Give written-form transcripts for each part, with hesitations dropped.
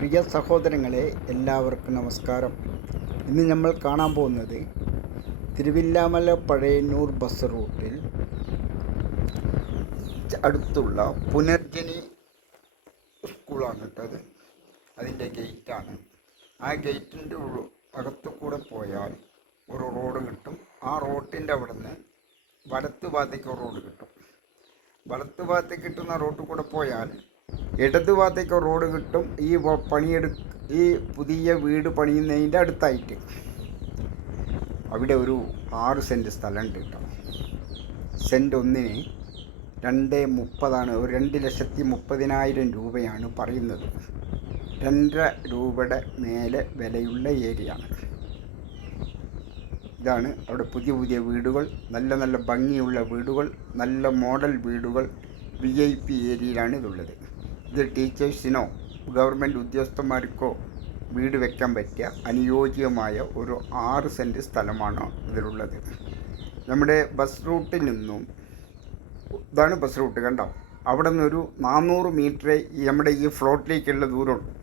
പ്രിയ സഹോദരങ്ങളെ, എല്ലാവർക്കും നമസ്കാരം. ഇന്ന് നമ്മൾ കാണാൻ പോകുന്നത് തിരുവില്ലാമല പഴയന്നൂർ ബസ് റൂട്ടിൽ അടുത്തുള്ള പുനർജനി സ്കൂളാണ് കേട്ടത്. അതിൻ്റെ ഗേറ്റാണ്. ആ ഗേറ്റിൻ്റെ അകത്തു കൂടെ പോയാൽ ഒരു റോഡ് കിട്ടും. ആ റോഡിൻ്റെ അവിടെ നിന്ന് വലത്ത് ഭാഗത്തേക്ക് റോഡ് കിട്ടും. വലത്ത് ഭാഗത്തേക്ക് കിട്ടുന്ന റോഡിൽ കൂടെ പോയാൽ ഇടത് ഭാഗത്തേക്ക് റോഡ് കിട്ടും. ഈ പുതിയ വീട് പണിയുന്നതിൻ്റെ അടുത്തായിട്ട് അവിടെ ഒരു 6 സെൻറ്റ് സ്ഥലമുണ്ട് കേട്ടോ. സെൻറ്റ് ഒന്നിന് 2.30 ഒരു 2,30,000 രൂപയാണ് പറയുന്നത്. 2.5 രൂപയുടെ മേലെ വിലയുള്ള ഏരിയ ആണ്. ഇതാണ് അവിടെ പുതിയ വീടുകൾ, നല്ല നല്ല ഭംഗിയുള്ള വീടുകൾ, നല്ല മോഡൽ വീടുകൾ, VIP ഏരിയയിലാണ് ഇതുള്ളത്. ഇത് ടീച്ചേഴ്സിനോ ഗവൺമെൻറ് ഉദ്യോഗസ്ഥന്മാർക്കോ വീട് വെക്കാൻ പറ്റിയ അനുയോജ്യമായ ഒരു 6 സെൻറ്റ് സ്ഥലമാണ് ഇതിലുള്ളത്. നമ്മുടെ ബസ് റൂട്ടിൽ നിന്നും ഇതാണ് ബസ് റൂട്ട് കണ്ടോ. അവിടെ നിന്നൊരു 400 മീറ്റർ നമ്മുടെ ഈ ഫ്ലോട്ടിലേക്കുള്ള ദൂരമുള്ളൂ.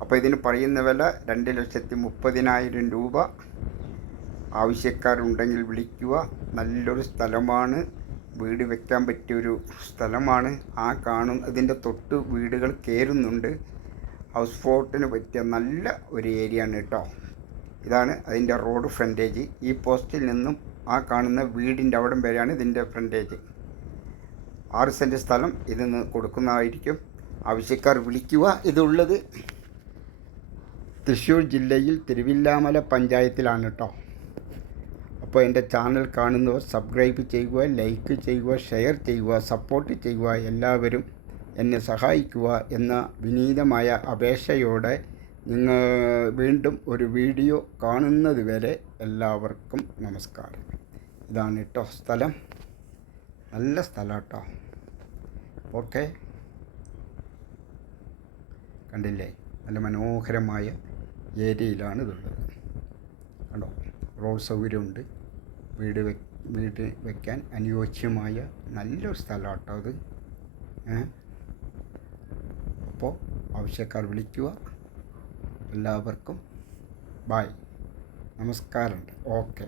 അപ്പോൾ ഇതിന് പറയുന്ന വില 2,30,000 രൂപ. ആവശ്യക്കാരുണ്ടെങ്കിൽ വിളിക്കുക. നല്ലൊരു സ്ഥലമാണ്, വീട് വെക്കാൻ പറ്റിയൊരു സ്ഥലമാണ്. ഇതിൻ്റെ തൊട്ട് വീടുകൾ കയറുന്നുണ്ട്. ഹൗസ് ബോട്ടിന് പറ്റിയ നല്ല ഒരു ഏരിയ ആണ് കേട്ടോ. ഇതാണ് അതിൻ്റെ റോഡ് ഫ്രണ്ടേജ്. ഈ പോസ്റ്റിൽ നിന്നും കാണുന്ന വീടിൻ്റെ അവിടം വരെയാണ് ഇതിൻ്റെ ഫ്രണ്ടേജ്. 6 സെൻറ്റ് സ്ഥലം ഇതിന് കൊടുക്കുന്നതായിരിക്കും. ആവശ്യക്കാർ വിളിക്കുക. ഇതുള്ളത് തൃശ്ശൂർ ജില്ലയിൽ തിരുവില്ലാമല പഞ്ചായത്തിലാണ് കേട്ടോ. അപ്പോൾ എൻ്റെ ചാനൽ കാണുന്നവർ സബ്സ്ക്രൈബ് ചെയ്യുക, ലൈക്ക് ചെയ്യുക, ഷെയർ ചെയ്യുക, സപ്പോർട്ട് ചെയ്യുക. എല്ലാവരും എന്നെ സഹായിക്കുക എന്ന വിനീതമായ അപേക്ഷയോടെ നിങ്ങൾ വീണ്ടും ഒരു വീഡിയോ കാണുന്നത് വരെ എല്ലാവർക്കും നമസ്കാരം. ഇതാണ് കേട്ടോ സ്ഥലം. നല്ല സ്ഥലം കേട്ടോ. ഓക്കെ, കണ്ടില്ലേ? നല്ല മനോഹരമായ ഏരിയയിലാണ് ഇതുള്ളത്. കണ്ടോ, റോഡ് സൗകര്യമുണ്ട്. വീട് വയ്ക്കാൻ അനുയോജ്യമായ നല്ലൊരു സ്ഥലം കേട്ടോ അത്. അപ്പോൾ ആവശ്യക്കാർ വിളിക്കുക. എല്ലാവർക്കും ബായ്, നമസ്കാരമുണ്ട്. ഓക്കെ.